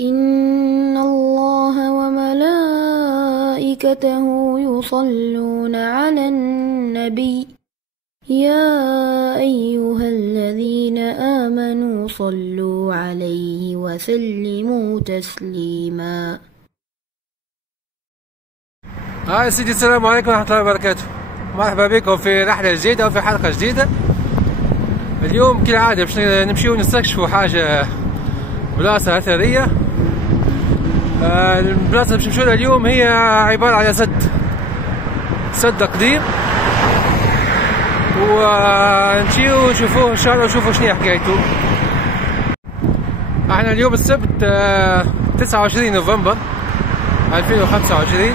إن الله وملائكته يصلون على النبي يا أيها الذين آمنوا صلوا عليه وسلموا تسليما. يا سيدي، السلام عليكم ورحمة الله وبركاته. مرحبا بكم في رحلة جديدة وفي حلقة جديدة. اليوم كالعادة باش نمشيو نستكشفوا حاجة، بلاصة أثرية. البلاصة اللي باش نمشيو لها اليوم هي عبارة على سد قديم، ونمشيو نشوفوه ان شاء الله ونشوفوا شنو حكايته. احنا اليوم السبت 29 نوفمبر 2025.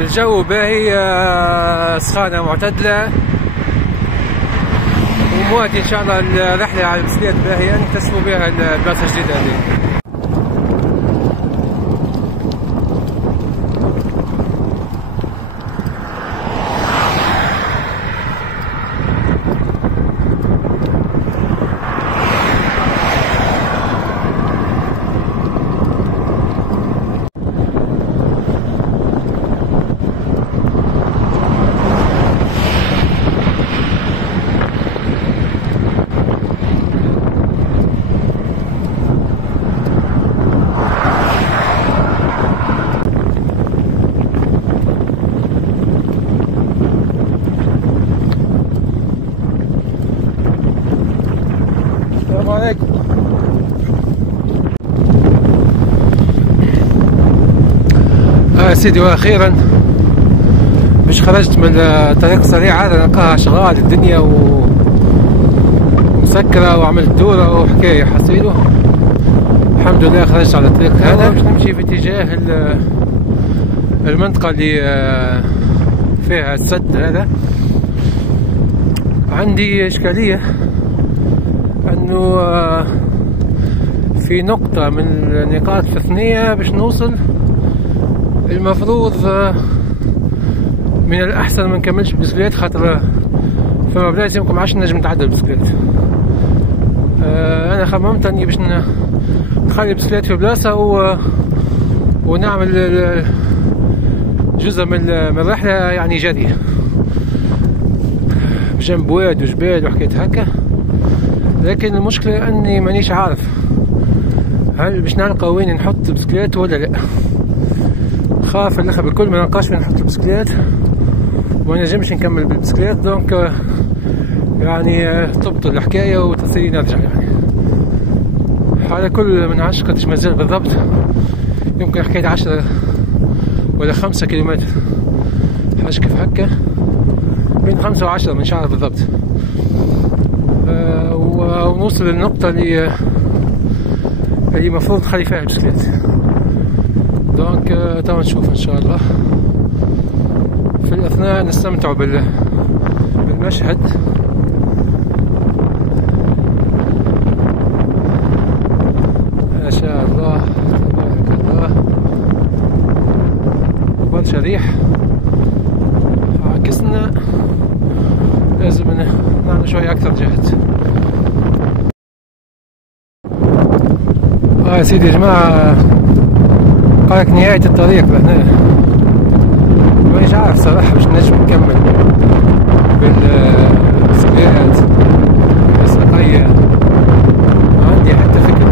الجو باهي، سخانة معتدلة ومواتي ان شاء الله. الرحلة على البسكليت باهية، نكتشفوا بها البلاصة الجديدة هذه. السلام عليكم. يا سيدي، واخيرا مش خرجت من الطريق السريع هذا، نلقاها شغال الدنيا ومسكرة، وعملت دورة وحكاية حصيله. الحمد لله خرجت على الطريق هذا باش نمشي في اتجاه المنطقة اللي فيها السد هذا. عندي إشكالية انه في نقطة من النقاط الثنية باش نوصل، المفروض من الأحسن ما نكملش بسكليت، خاطر فما بلايص يمكن معاش نجم نتعدى البسكليت. أنا خممت أني باش نخلي البسكليت في بلاصة ونعمل جزء من الرحلة يعني جري بجنب واد وجبال وحكاية هكا. لكن المشكلة أني مانيش عارف هل باش نلقى وين نحط البسكليت ولا لا. خاف الأخ بالكل ما نلقاش وين نحط البسكليت وما نجمش نكمل بالبسكليت. دونك يعني تبطل الحكاية وتصير نرجع. يعني على كل من 10 قداش مازال بالضبط، يمكن حكاية 10 ولا 5 كيلومتر، حاجة كيف هكا، بين 5 و10 مش عارف بالضبط. ونوصل للنقطة اللي مفروض نخلي فيها البسكليت. دونك توا نشوف ان شاء الله. في الأثناء نستمتع بالمشهد. ما شاء الله تبارك الله، وبرشا ريح عكسنا، لازم نعمل شوية أكثر جهد. يا سيدي يا جماعة، قالك نهاية الطريق لهنا، مانيش عارف صراحة باش نجم نكمل بالسيارات الساقية، ما عندي حتى فكرة.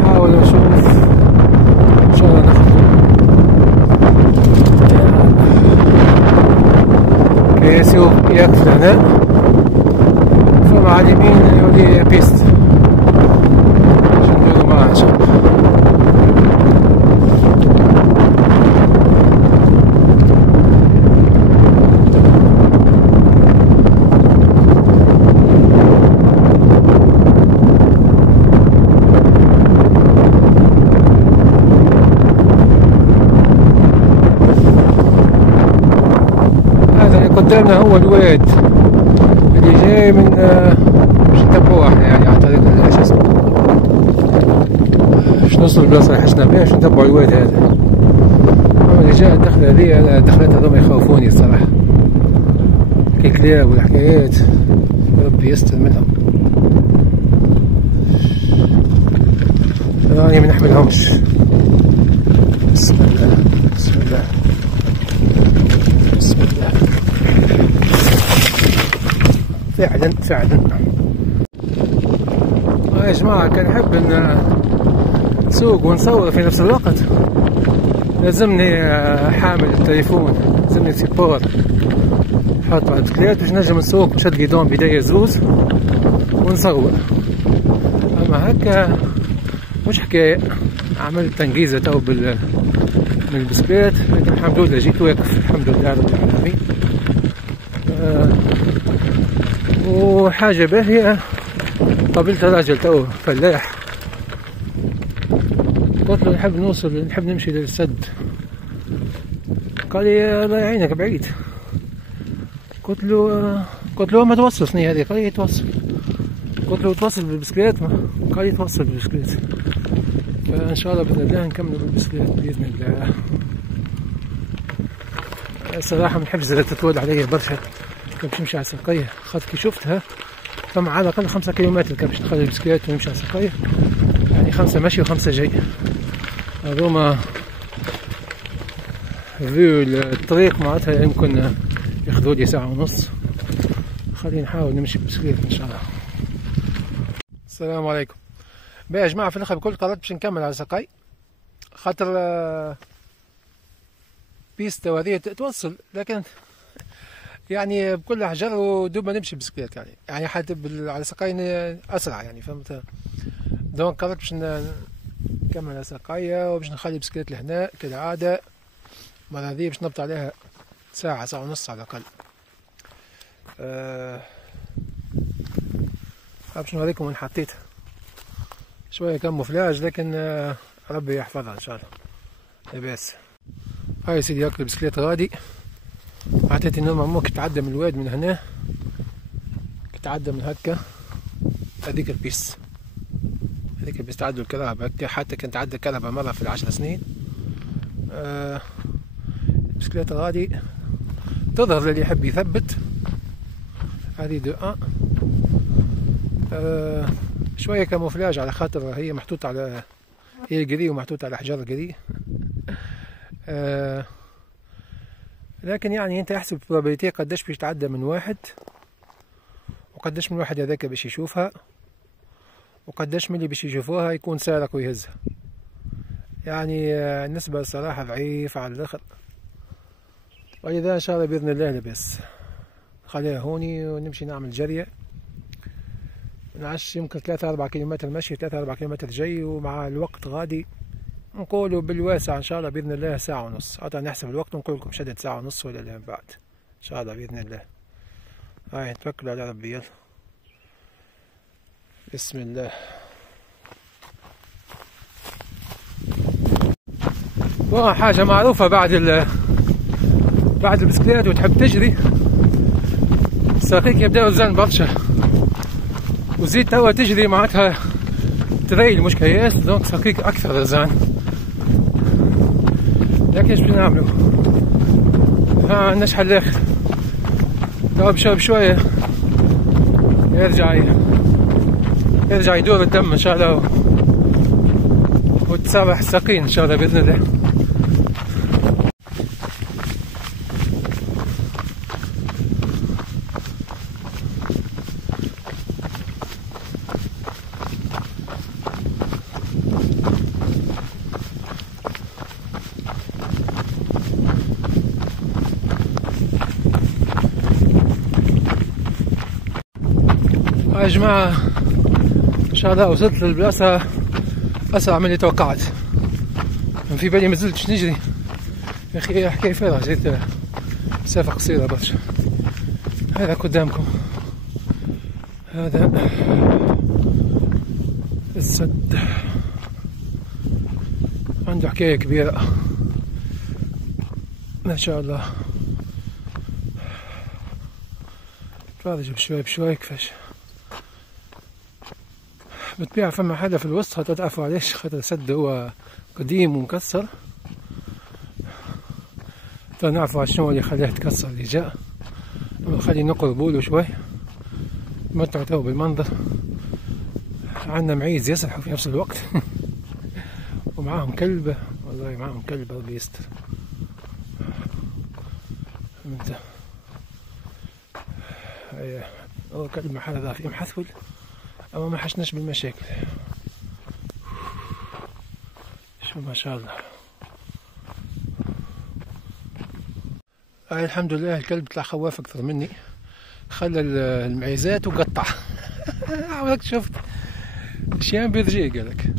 نحاول نشوف ان شاء الله نخرج. كيسيو يقف هنا، فما على اليمين يولي بيست ان شاء الله. هذا اللي قدامنا هو الواد اللي جاي من باش نتبعوه احنا، يعني على طريق شو اسمه، باش نوصل البلاصة اللي حشنا بها، باش نتبعوا الواد هذا. اللي جاء الدخلة هذي، الدخلات هذوما يخوفوني الصراحة، كي الكلاب والحكايات، ربي يستر منهم. ثاني ما نحملهمش. بسم الله بسم الله بسم الله. فعلا يا جماعة كان نحب ان نسوق ونصور في نفس الوقت، لازمني حامل التليفون، لازمني سيبور حاط على البسكليت باش نجم نسوق نشد جيدون بيديا زوز ونصور. اما هكا مش حكاية. عملت تنقيزة تو من البسكليت، لكن الحمد لله جيت واقف الحمد لله رب العالمين. وحاجة باهية، قابلت راجل تو فلاح، قلت له نحب نمشي للسد. قال لي الله يعينك بعيد. قلت له ما توصلني هذه. قال لي توصل. قلت له توصل بالبسكليت؟ قال لي توصل بالبسكليت. فان شاء الله باذن الله نكمل بالبسكليت باذن الله. الصراحه ما نحبش تطول علي برشا كان باش نمشي على ساقية، خاطر كي شفتها فما على الاقل 5 كيلومتر كان باش نخلي البسكليت ونمشي على ساقية، يعني 5 مشي و5 جاي. هذوما فيو الطريق معناتها يمكن ياخذوا لي ساعة ونص. خلينا نحاول نمشي بالبسكليت ان شاء الله. السلام عليكم. بقى يا جماعة في الاخر بكل قررت باش نكمل على ساقي، خاطر بيستا وهذه توصل، لكن يعني بكل حجر ودوب ما نمشي بسكليت يعني حتى على ساقي اسرع يعني فهمت. دونك قررت باش نكمل على ساقية وباش نخلي بسكليت لهنا كالعادة. المرة هذه باش نبط عليها ساعة ونص على الأقل. باش نوريكم وين حطيتها. شوية كاموفلاج لكن ربي يحفظها إن شاء الله. لاباس. هاي سيدي هاك البسكليت غادي. عطيتي نورمالمون كي تعدى من الواد من هنا، كي تعدى من هكا هذيك البيس تعدوا الكرهب هكا، حتى كان تعدى كرهبة مرة في ال10 سنين. البسكليت غادي تظهر للي يحب يثبت. هذه 2 شوية كاموفلاج على خاطر هي محطوطة على قري ومحطوطة على حجر قري. لكن يعني انت احسب البروبابيليتي قداش باش تعدى من واحد، وقداش من واحد هذاك باش يشوفها، وقداش من اللي باش يشوفوها يكون سارق ويهزها. يعني النسبة الصراحة ضعيفة على الاخر. ولذا ان شاء الله باذن الله لاباس نخليها هوني ونمشي نعمل جرية. نعش يمكن 3-4 كيلومتر مشي 3-4 كيلومتر جاي، ومع الوقت غادي نقولوا بالواسع ان شاء الله باذن الله ساعة ونص. عطا نحسب الوقت ونقول لكم شدت ساعة ونص ولا لا بعد ان شاء الله باذن الله. هاي نتوكل على ربي. يلا بسم الله. حاجة معروفة بعد البسكليت وتحب تجري، الساقيك يبداو الزن برشا وزيد توا تجري معناتها تريل مش كياس، دونك ساقيك اكثر زان. لكن ايش بنعملو؟ عندناش حل اخر. توا بشوية يرجع يدور الدم ان شاء الله وتسرح الساقين ان شاء الله باذن الله. يا جماعة ان شاء الله وصلت للبلاصة اسرع من اللي توقعت. كان في بالي مازلتش نجري يا اخي، حكاية فارغة، جيت مسافة قصيرة برشا. هذا قدامكم هذا السد، عنده حكاية كبيرة ما شاء الله. تفرج بشوي كيفاش بالطبيعة. فما حاجة في الوسط خاطر تعرفوا علاش، خاطر السد هو قديم ومكسر، فنعرفوا شنو اللي خلاه يتكسر اللي جاء. خلي نقربوله شوي نتمتعوا تو بالمنظر. عندنا معيز يسرحوا في نفس الوقت ومعاهم كلبة، والله معاهم كلبة ربي يستر. فهمت؟ هو كلب محل ذا فيه محثول، أما ما حشناش بالمشاكل. شو ما شاء الله. الحمد لله الكلب طلع خواف أكثر مني، خلى المعيزات وقطع. عمرك شفت شيان بيرجي قالك،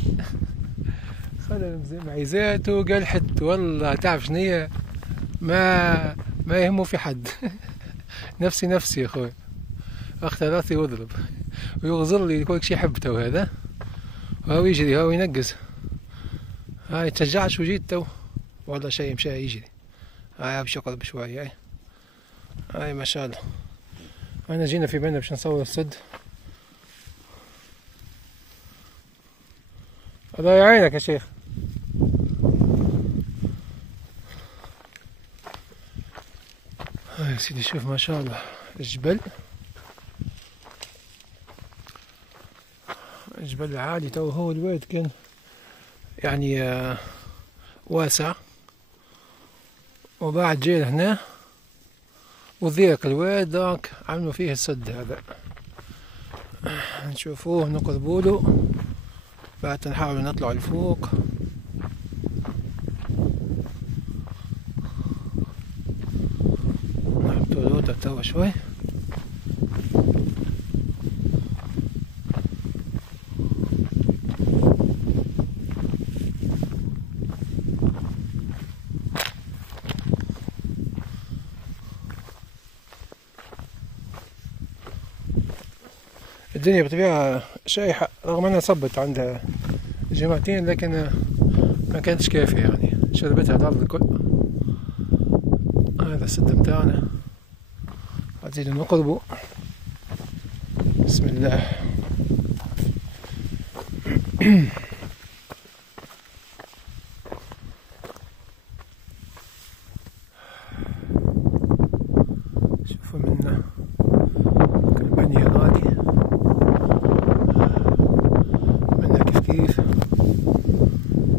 خلى المعيزات وقال حت والله تعرف شنية ما يهمه في حد. نفسي يا اخوي، اخذ راسي واضرب ويغزر لي كل شي حبته. وهذا وهو يجري وهو ينقز، هاي تشجعش وجيت تو والله شيء مشى يجري. هاي باش يقرب شوية. هاي ما شاء الله. انا جينا في بالنا باش نصور السد. الله يعينك يا شيخ. هاي يا سيدي شوف ما شاء الله الجبل، الجبل عالي. تو هو الواد كان يعني واسع، وبعد جيل هنا وذيك الواد داك عملوا فيه السد هذا. نشوفوه نقربوله، بعد نحاول نطلع لفوق. نحطو لوطة توا شوي. الدنيا بطبيعة شايحة، رغم انها صبت عندها جمعتين لكن ما كانتش كافية يعني، شربتها الارض الكل. هذا السد متاعنا، عايزين نقربوا. بسم الله. شوفوا منا كالبنية غادي منا كيف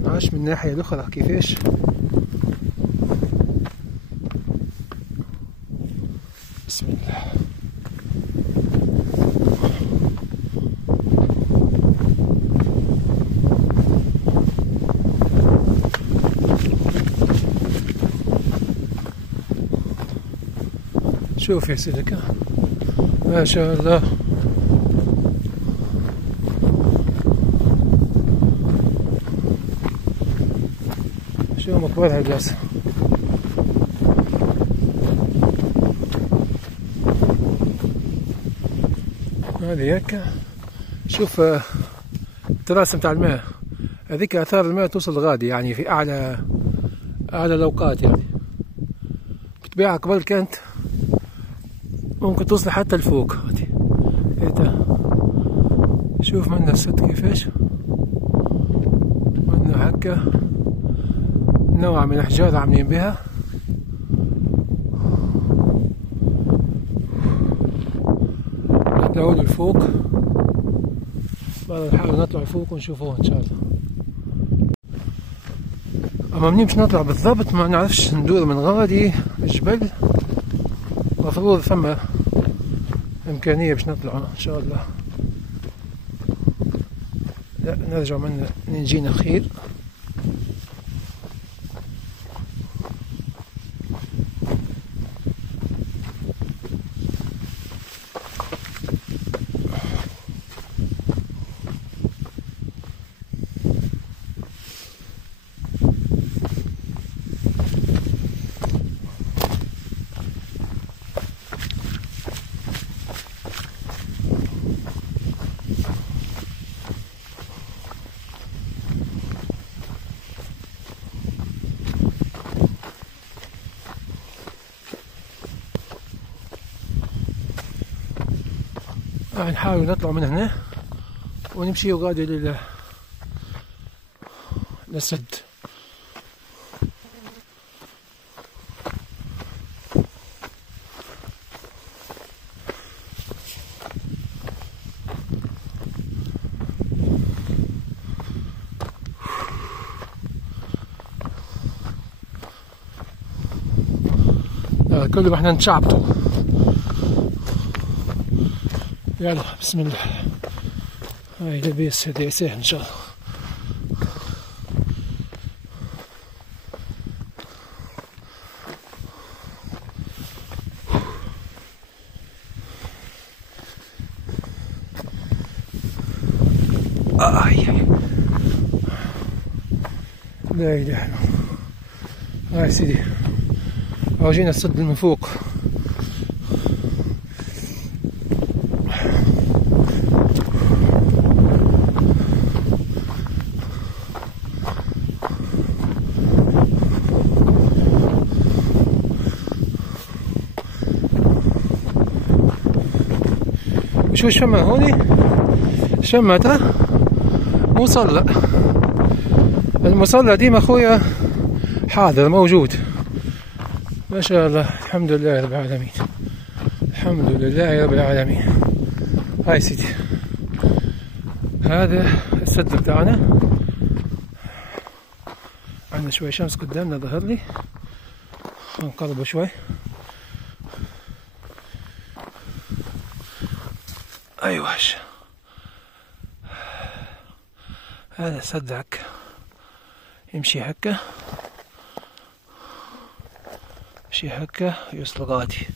عاش من الناحية الأخرى كيفاش. بسم الله. شوف يا سيدك ما شاء الله. شو مقبلها الجلسة. هذه هيك. شوف التراس متاع الماء، هذيك آثار الماء توصل غادي يعني في أعلى الأوقات يعني. بطبيعة قبل كانت ممكن توصل حتى لفوق. شوف منا السد كيفاش، منا هكا نوع من الأحجار عاملين بها. نطلعوا لفوق، بعد نحاول نطلع لفوق ونشوفوه إن شاء الله. أما منين باش نطلع بالضبط ما نعرفش، ندور من غادي الجبل، مفروض ثم إمكانية باش نطلع إن شاء الله. لا نرجع من نجينا خير. نحاول نطلع من هنا ونمشي غادي للسد. هذا كله احنا نتشعبطوا. يلا بسم الله. هاي لبيس هدي سهل ان شاء الله. لا اله الا الله. هاي سيدي واجينا السد من فوق. شو الشمع هوني؟ شمع ترى مصلى. المصلى ديما اخويا حاضر موجود ما شاء الله. الحمد لله رب العالمين. الحمد لله رب العالمين. هاي سيدي هذا السد بتاعنا. عندنا شوي شمس قدامنا ظهر لي. نقربه شوي. ايوه هذا سد هكا يمشي هكا يمشي هكا يوصل غادي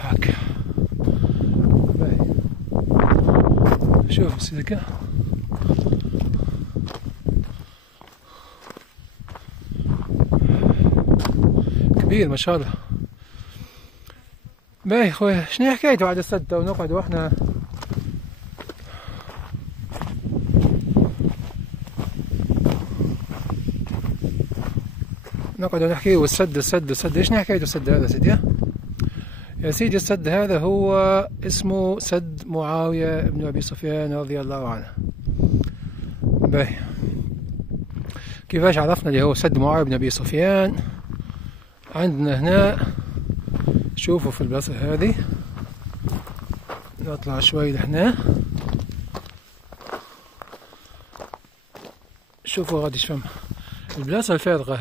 هكا. شوف سيدك كبير ما شاء الله. باهي خويا شنو حكايته بعد السد ونقعد واحنا نقعد نحكي والسد ايش حكايته السد هذا سيدي؟ يا سيدي السد هذا هو اسمه سد معاوية بن أبي سفيان رضي الله عنه. باهي كيفاش عرفنا اللي هو سد معاوية بن أبي سفيان؟ عندنا هنا شوفوا في البلاصة هذه نطلع شوي لهنا شوفوا غادي شفم البلاصة الفارغة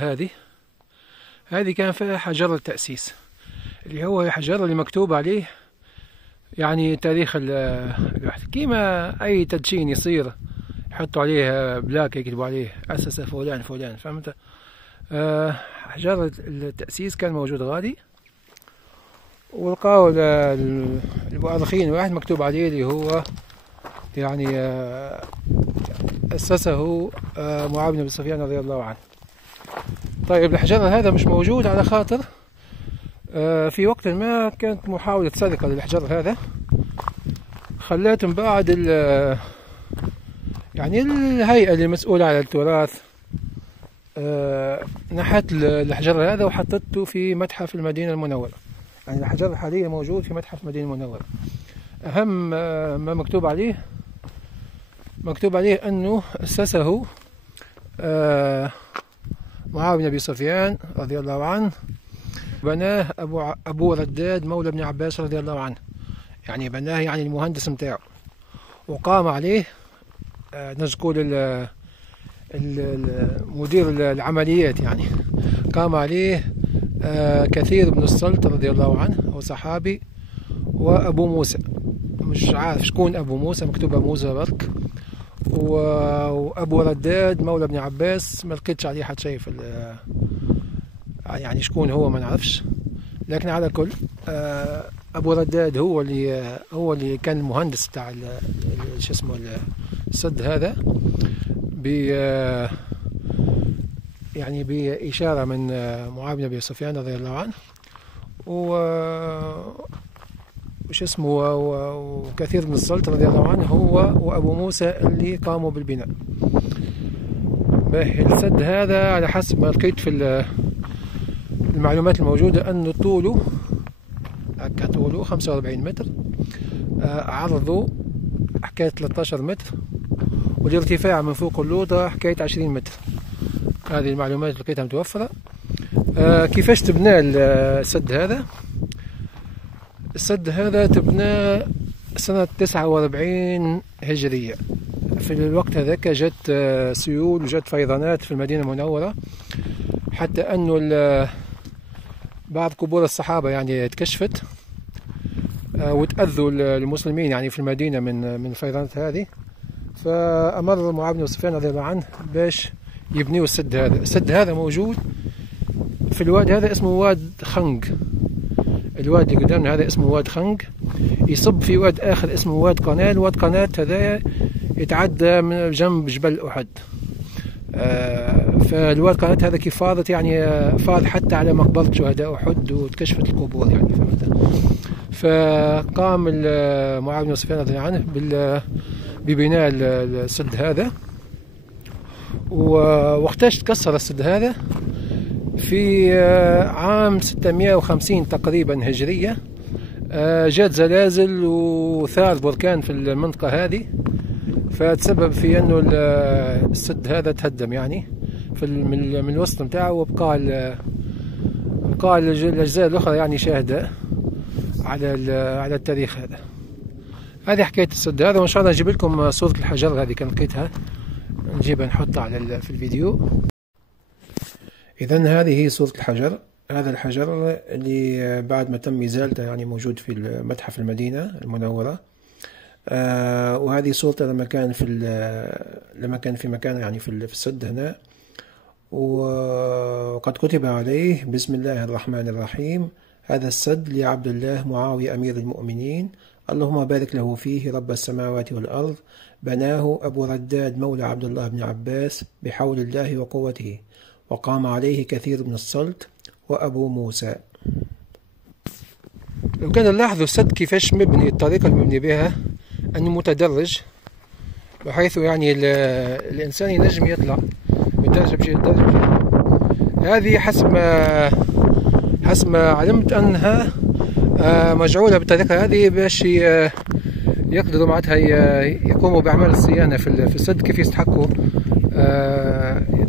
هذه كان فيها حجر التأسيس اللي هو حجر اللي مكتوب عليه يعني تاريخ الواحد كيما أي تدشين يصير يحطوا عليه بلاك يكتبوا عليه أسس فلان فلان فهمت. حجر التأسيس كان موجود غادي ولقاو المؤرخين واحد مكتوب عليه اللي هو يعني أسسه معاوية بن أبي سفيان رضي الله عنه. طيب الحجر هذا مش موجود على خاطر في وقت ما كانت محاولة سرقة للحجر هذا خلاتهم بعد يعني الهيئة اللي مسؤولة على التراث نحت الحجر هذا وحطته في متحف المدينة المنورة. يعني الحجر حاليا موجود في متحف المدينة المنورة. أهم ما مكتوب عليه أنه أسسه معاوية بن أبي سفيان رضي الله عنه. بناه أبو رداد مولى ابن عباس رضي الله عنه. يعني بناه يعني المهندس متاعه. وقام عليه نقول مدير العمليات يعني قام عليه كثير بن السلط رضي الله عنه هو صحابي وأبو موسى مش عارف شكون أبو موسى مكتوب أبو موسى برك وأبو رداد مولى ابن عباس ما لقيتش عليه حد شيء في يعني شكون هو ما نعرفش. لكن على كل أبو رداد هو اللي كان المهندس بتاع شو اسمه السد هذا يعني بإشارة من معاوية بن أبي سفيان رضي الله عنه وش اسمه وكثير من السلط رضي الله عنه هو وأبو موسى اللي قاموا بالبناء. باهي السد هذا على حسب ما لقيت في المعلومات الموجودة أنه طوله 45 متر عرضه حكاية 13 متر والارتفاع من فوق اللوطة حكاية 20 متر. هذه المعلومات اللي لقيتها متوفرة. كيفاش تبنى السد هذا؟ السد هذا تبنى سنة 49 هجرية. في الوقت هذاك جت سيول وجت فيضانات في المدينة المنورة حتى أنه بعض قبور الصحابة يعني اتكشفت وتأذوا المسلمين يعني في المدينة من الفيضانات هذه، فأمر معاوية بن سفيان رضي الله عنه باش يبنيوا السد هذا. السد هذا موجود في الواد هذا اسمه واد خنق. الواد اللي قدامنا هذا اسمه واد خنق، يصب في واد آخر اسمه واد قنال. واد قنال هذا يتعدى من جنب جبل أحد. فالواد قنال هذا كيف فاضت يعني فاض حتى على مقبرة شهداء أحد وتكشفت القبور يعني. فقام معاوية بن سفيان رضي الله عنه ببناء السد هذا. ووقتاش تكسر السد هذا؟ في عام 650 تقريبا هجرية. جات زلازل وثار بركان في المنطقة هذه، فتسبب في انه السد هذا تهدم يعني من الوسط متاعه، وبقى الاجزاء الاخرى يعني شاهدة على التاريخ هذا. هذه حكاية السد هذا، وان شاء الله نجيب لكم صورة الحجر هذه كان لقيتها نجيبها نحطها في الفيديو. إذا هذه هي صورة الحجر. هذا الحجر اللي بعد ما تم إزالته يعني موجود في متحف المدينة المنورة. وهذه صورته لما كان في مكان يعني في السد هنا. وقد كتب عليه: بسم الله الرحمن الرحيم، هذا السد لعبد الله معاوية أمير المؤمنين، اللهم بارك له فيه رب السماوات والأرض، بناه أبو رداد مولى عبد الله بن عباس بحول الله وقوته، وقام عليه كثير من السلط وأبو موسى. لو كان نلاحظوا السد كيفاش مبني، الطريقة المبني بها أنه متدرج، بحيث يعني الإنسان ينجم يطلع من درجة بشيء درجة. هذه حسب ما علمت أنها مجعولة بالطريقة هذه باش يقدروا معناتها يقوموا بأعمال الصيانة في السد، كيف يستحقوا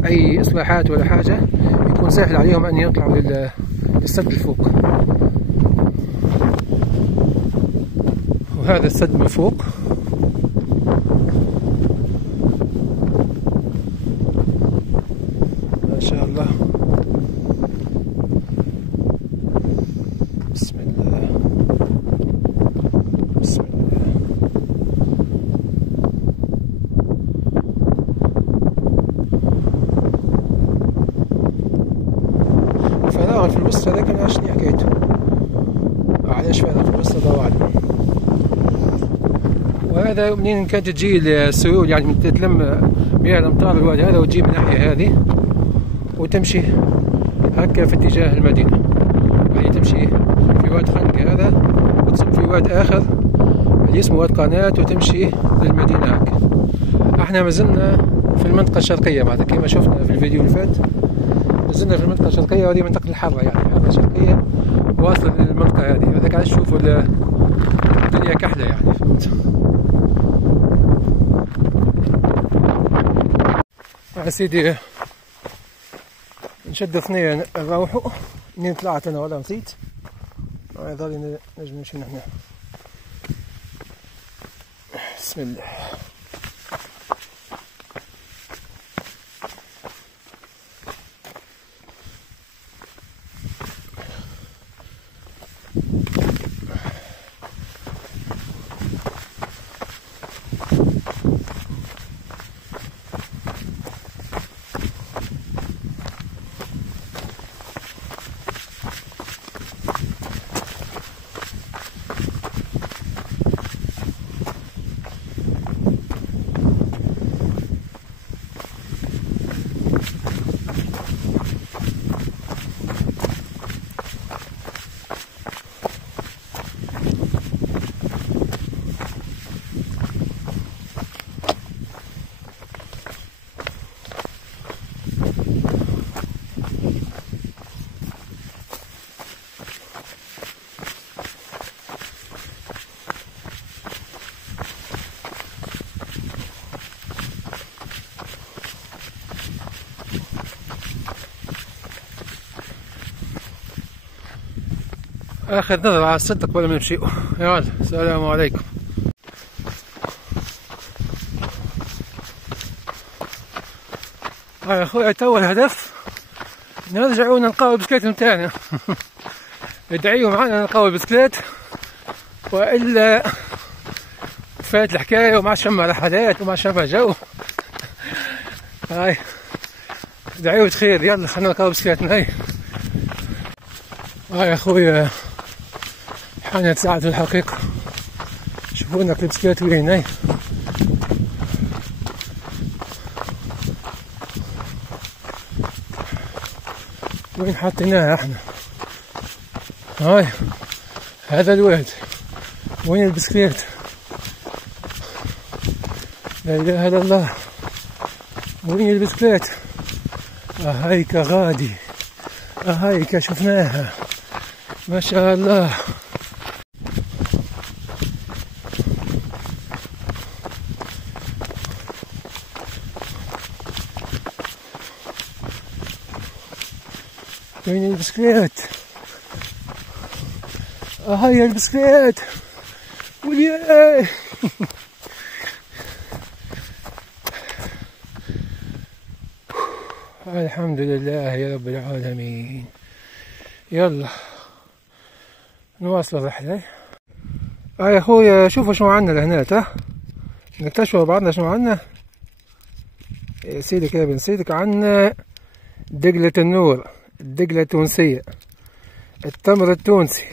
أي إصلاحات ولا حاجة يكون سهل عليهم أن يطلعوا للسد الفوق. وهذا السد من فوق. ما شاء الله. بسم الله بسم الله. فراغ في الوسط هذا كان عشان حكيته. علاش فراغ في الوسط الله أعلم. وهذا منين كانت تجي السيول يعني تتلم بها الأمطار الوادي هذا وتجي من الناحية هذه وتمشي هكا في اتجاه المدينة، يعني تمشي في واد خنق هذا وتصب في واد آخر اللي اسمه واد قناة وتمشي للمدينة هكا. احنا مازلنا في المنطقة الشرقية معناتها كما شفنا في الفيديو اللي فات، مازلنا في المنطقة الشرقية، وهذه منطقة الحرة يعني الحرة الشرقية واصلة للمنطقة هذه. هذاك عاد تشوفوا الدنيا كحلة يعني، فهمت؟ يا سيدي نشد اثنين نروحوا. منين طلعت انا ولا نسيت؟ يظل نجم نمشي نحن. بسم الله. اخذ نظرة على السد قبل ما نمشي. يلا السلام عليكم. يا اخويا تو الهدف نرجع ونلقاو البسكيت نتاعنا. ادعيوا معنا نقوي بسكليت، وإلا فات الحكاية وما شمها رحلات وما شمها جو. هاي ادعيوا خير، يلا خلينا نقوي بسكليتنا. هاي اخويا حانت ساعة في الحقيقة. شوفونا البسكليت وين. هاي وين حطيناها احنا؟ هاي هذا الواد. وين البسكليت؟ لا اله الا الله. وين البسكليت؟ هيك غادي، هيك شفناها ما شاء الله. وين البسكليت؟ هاي البسكليت. وليه الحمد لله يا رب العالمين. يلا نواصل الرحلة. يا اخويا شوفوا شنو عنا لهنا، نكتشفوا بعضنا شنو عنا. يا سيدك يا بن سيدك، عنا دقلة النور، الدقلة التونسية، التمر التونسي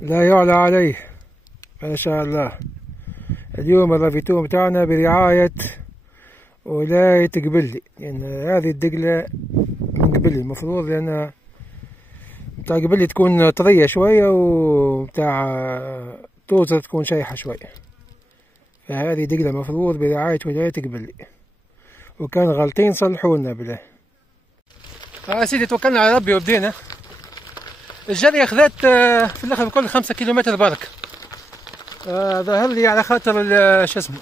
لا يعلى عليه ما شاء الله. اليوم الرافيتو بتاعنا برعاية ولاية قبلي، لأن يعني هذه الدقلة من قبلي المفروض، لأن بتاع قبلي تكون طرية شوية وبتاع توزر تكون شايحة شوية، فهذه دقلة مفروض برعاية ولاية قبلي، وكان غلطين صلحونا بالله. سيدي توكلنا على ربي وبدينا. الجري أخذت في الآخر بكل 5 كيلومتر برك. ظهر لي على خاطر شو اسمه،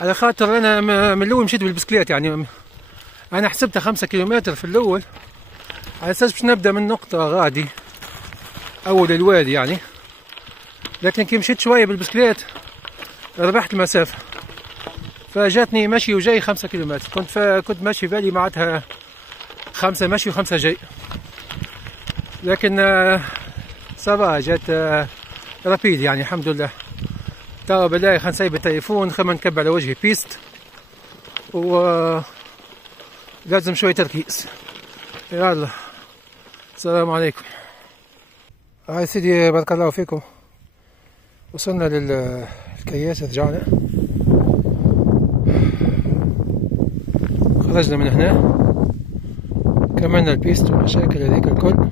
على خاطر انا من الاول مشيت بالبسكليت، يعني انا حسبتها 5 كيلومتر في الاول على اساس باش نبدا من نقطة غادي اول الوادي يعني، لكن كي مشيت شوية بالبسكليت ربحت المسافة، فجاتني مشي وجاي 5 كيلومتر. كنت ماشي بالي معناتها 5 مشي و5 جاي، لكن صباح جات رابيد يعني الحمد لله. ترى بالله خلينا نسيب التليفون، خلينا نكب على وجهي بيست، و لازم شوية تركيز. يلا السلام عليكم. هاي سيدي بارك الله فيكم، وصلنا للكياس، رجعنا خرجنا من هنا، كملنا البيست والمشاكل هذيك الكل.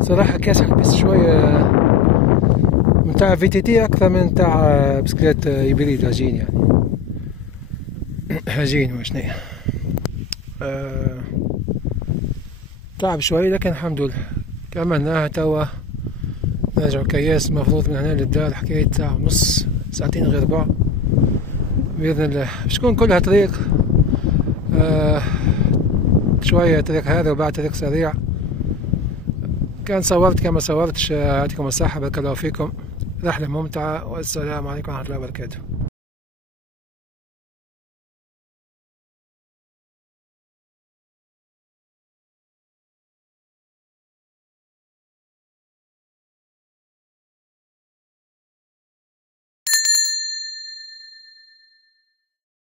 صراحة كياس البيست شوية متاع في تي تي أكثر من متاع بسكليت هيبريد هجين، يعني هجين وشنية تعب شوي، لكن الحمد لله كملناها. توا نرجع كياس، مفروض من هنا للدار حكاية ساعة ونص، ساعتين غير ربع بإذن الله، باش تكون كلها طريق شوية طريق هذا وبعد طريق سريع. كان صورت كما صورتش، يعطيكم الصحة، بارك الله فيكم، رحلة ممتعة، والسلام عليكم ورحمة الله وبركاته.